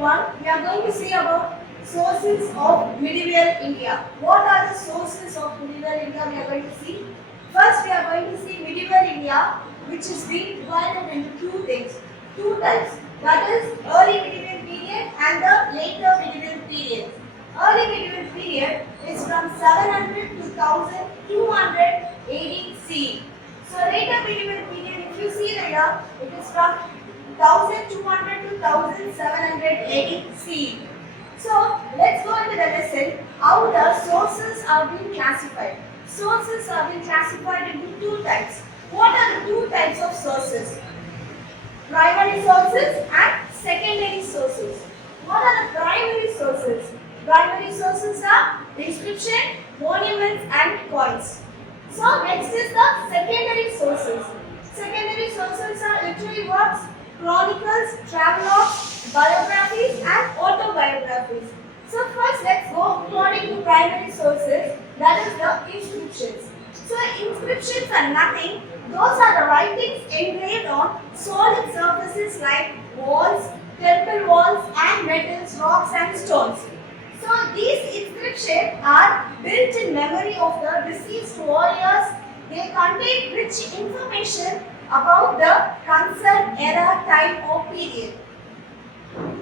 1, we are going to see about sources of medieval India. What are the sources of medieval India we are going to see? First, we are going to see medieval India, which is being divided into two things, two types. That is early medieval period and the later medieval period. Early medieval period is from 700 to 1200 AD CE. So later medieval period, if you see here, it is from 1200 to 1700 AD CE. So let's go into the lesson how the sources are being classified. Sources are being classified into two types. What are the two types of sources? Primary sources and secondary sources. What are the primary sources? Primary sources are inscription, monuments and coins. So next is the secondary sources. Secondary sources are literary works, chronicles, travelogues, biographies and autobiographies. So first let's go according to primary sources, that is the inscriptions. So inscriptions are nothing, those are the writings engraved on solid surfaces like walls, temple walls and metals, rocks and stones. So these inscriptions are built in memory of the deceased warriors. They contain rich information about the concerned era, time or period.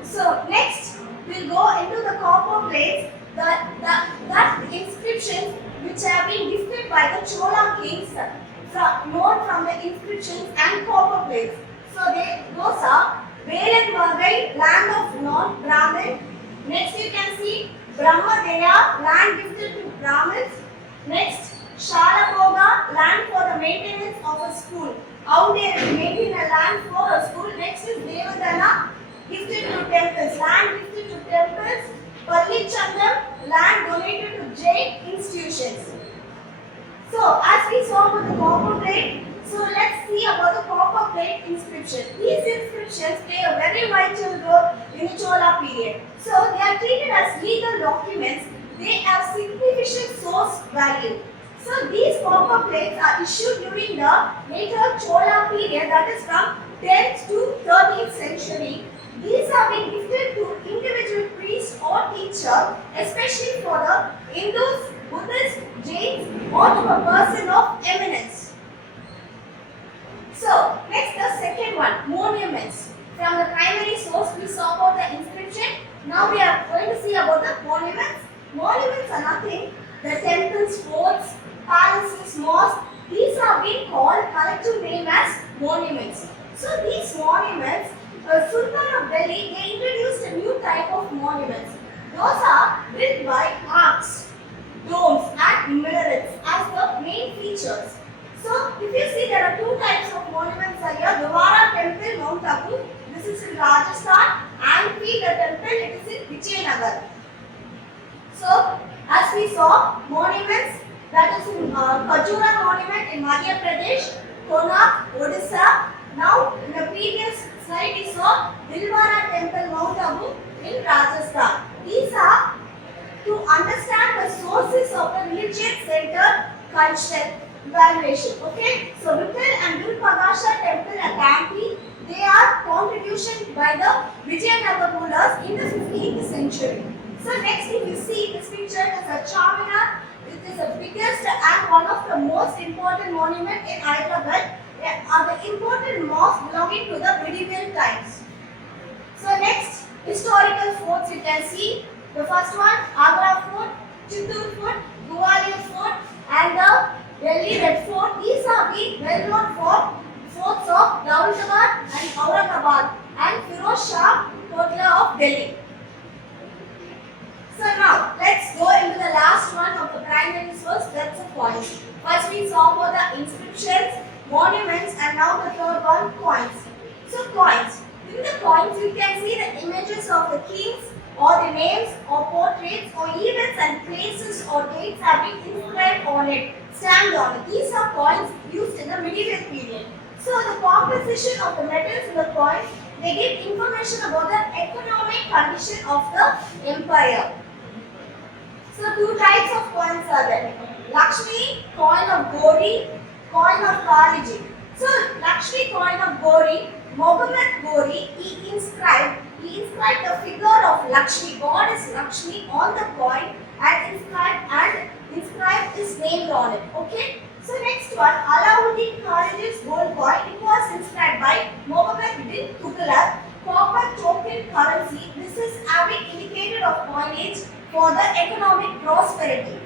So next we'll go into the copper plates, that inscriptions which have been gifted by the Chola kings, known from the inscriptions and copper plates. So those are Velenvagai, land of non-Brahmin. Next you can see Brahmadeya, land gifted to Brahmins. Next Shalaboga, land for the maintenance of a school. How they maintain a land for a school. Next is Devadana, gifted to temples, land gifted to temples. Pallichandam, land donated to Jain institutions. So as we saw about the copper plate, so let's see about the copper plate inscription. These inscriptions play a very vital role in the Chola period. So they are treated as legal documents. They have significant source value. So these copper plates are issued during the later Chola period, that is from 10th to 13th century. These have been gifted to individual priest or teacher, especially for the Hindus, Buddhists, Jains or to a person of eminence. So next the second one, monuments. From the primary source we saw about the inscription. Now we are going to see about the monuments. Monuments are nothing. The temples, forts, palaces, mosques, these have been called collective name as monuments. So these monuments, Sultan of Delhi, they introduced a new type of monuments. Those are built by arcs, domes and minarets as the main features. So if you see, there are two types of monuments here. Dwara temple, Mount Abu, this is in Rajasthan, and the temple, it is in Vijayanagar. So as we saw, monuments, that is in Kajura monument in Madhya Pradesh, Konark, Odisha. Now in the previous slide we saw Dilwara temple, Mount Abu in Rajasthan. These are to understand the sources of the religious center cultural evaluation. Okay, so Vittal and Dulpagasha temple at Hampi, they are contribution by the Vijayanagar rulers in the 15th century. So next if you see this picture, it is a Charminar. It is the biggest and one of the most important monument in Hyderabad. They are the important mosques belonging to the medieval times. So next, historical forts you can see. The first one, Agra Fort, Chittoor Fort, Gwalior Fort and the Delhi Red Fort. These are the well-known forts of Daulatabad and Aurangabad and Firoz Shah Kotla of Delhi. So now, let's go into the last one of the primary source, that's the coins. First we saw about the inscriptions, monuments and now the third one, coins. So coins. In the coins you can see the images of the kings or the names or portraits or events and places or dates have been inscribed on it, stamped on it. These are coins used in the medieval period. So the composition of the metals in the coins, they give information about the economic condition of the empire. So two types of coins are there. Lakshmi, coin of Gori, coin of Kaliji. So Lakshmi coin of Gori, Mohammed Gori, he inscribed the figure of Lakshmi, goddess Lakshmi, on the coin and inscribed his name on it. Okay. So next one, Alauddin Khalji's gold coin. It was inscribed by Mohammed bin Tughlaq. Copper token currency. This is having indicator of coinage for the economic prosperity.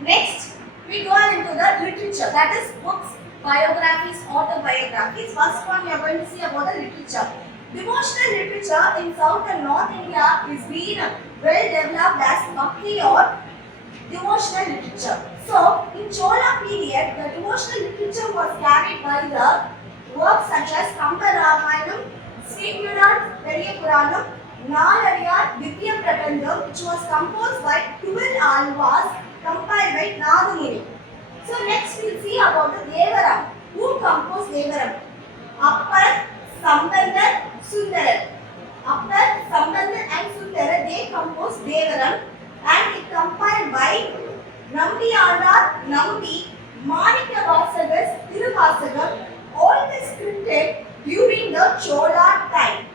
Next, we go into the literature. That is books, biographies, autobiographies. First one we are going to see about the literature. Devotional literature in South and North India is being well developed as Bhakti or devotional literature. So, in Chola period, the devotional literature was carried by the works such as Kamba Ramayanam, Sripuran, Periya Puranam, Nalariyar, Divya Prabandham, which was composed by 12 alvas, compiled by Nadamuni. So, next we will see about the Devaram. Who composed Devaram? Appar, Sambandar, Sundarar. Appar, Sambandar and Sundarar, they composed Devaram and it compiled by Nambi Andar, Nambi, Manika Vasagas, Tiruvasagam, all this scripted during the Chola time.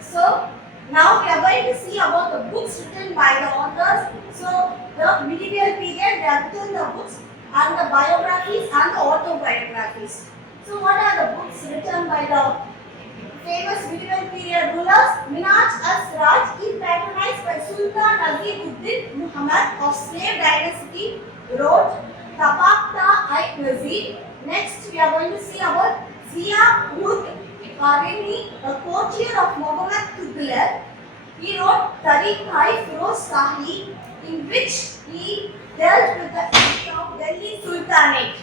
So, now we are going to see about the books written by the authors. So, the medieval period, they have written the books and the biographies and the autobiographies. So, what are the books written by the famous medieval period rulers? Minaj as-Siraj is patronized by Sultan Naziruddin Muhammad of slave dynasty, wrote Tabaqta-i-Nazir. Next, we are going to see about Zia-ud Karimi, a courtier of Muhammad Tughlaq. He wrote Tariq-i-Firoz Shahi, in which he dealt with the issue of Delhi Sultanate.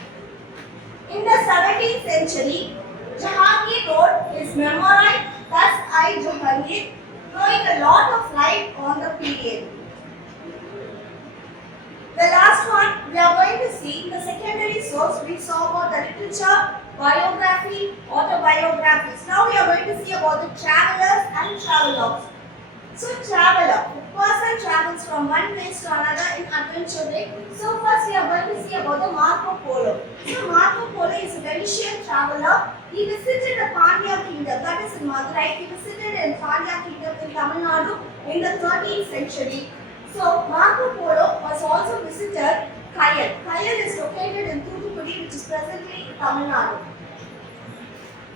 In the 17th century, Jahangir wrote his memoir, Thus-I-Jahangir, throwing a lot of light on the period. The last one, we are going to see the secondary source. We saw about the literature, biography, autobiographies. Now we are going to see about the travelers and travelogues. So traveler, a person travels from one place to another in adventure way. So first we are going to see about the Marco Polo. So Marco Polo is a Venetian traveler. He visited the Pandya kingdom, that is in Madurai. He visited in Pandya kingdom in Tamil Nadu in the 13th century. So Marco Polo was also visited Kayal. Kayal is located in Thoothukudi, which is presently in Tamil Nadu.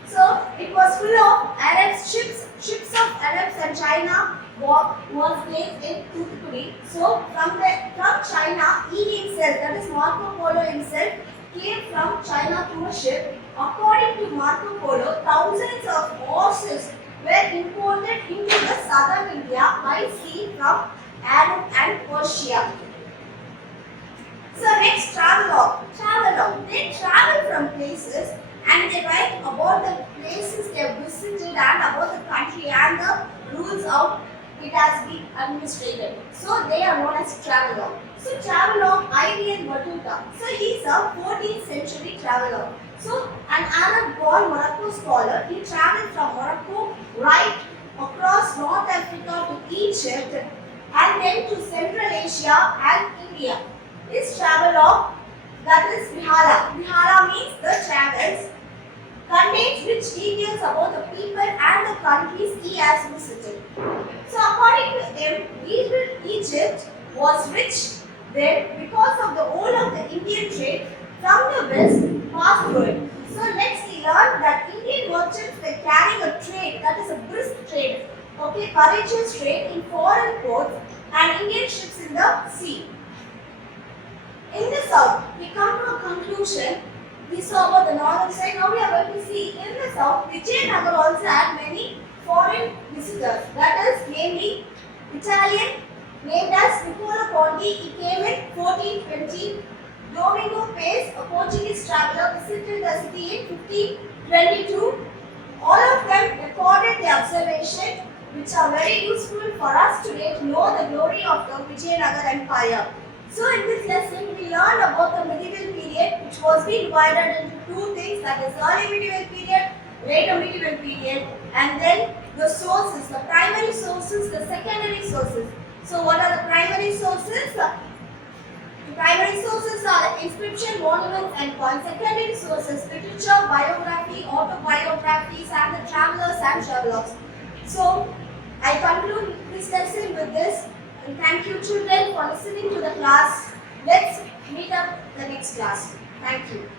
So it was full of Arabs, ships of Arabs and China was based in Thoothukudi. So from China, he himself, that is Marco Polo himself, came from China through a ship. According to Marco Polo, thousands of horses were imported into the southern India by sea from Arab and Persia. So next, travelogue. They travel from places and they write about the places they have visited and about the country and the rules of it has been administrated. So they are known as travelogue. So travelogue, Ibn Battuta. So he is a 14th century travelogue. So an Arab-born Morocco scholar, he traveled from Morocco right across North Africa to Egypt and then to Central Asia and India. His travelogue, that is Vihala. Vihala means the travels, contains rich details about the people and the countries he has visited. So according to him, Egypt was rich then because of the whole of the Indian trade from the west passed through it. So next he learned that Indian merchants were carrying a trade, that is a brisk trade, okay, courageous trade in foreign ports and Indian ships in the sea. In the south, we come to a conclusion. We saw about the northern side. Now we are going to see in the south, Vijayanagar also had many foreign visitors. That is namely Italian, named as Niccolo Conti. He came in 1420. Domingo Pace, a Portuguese traveller, visited the city in 1522. All of them recorded the observation, which are very useful for us today to know the glory of the Vijayanagar Empire. So in this lesson, we learned about the medieval period, which was being divided into two things, that is early medieval period, later medieval period, and then the sources, the primary sources, the secondary sources. So what are the primary sources? primary sources are inscription, monuments, and coins. Secondary sources: literature, biography, autobiographies, and the travelers and travelogues. So, I conclude this lesson with this. And thank you, children, for listening to the class. Let's meet up the next class. Thank you.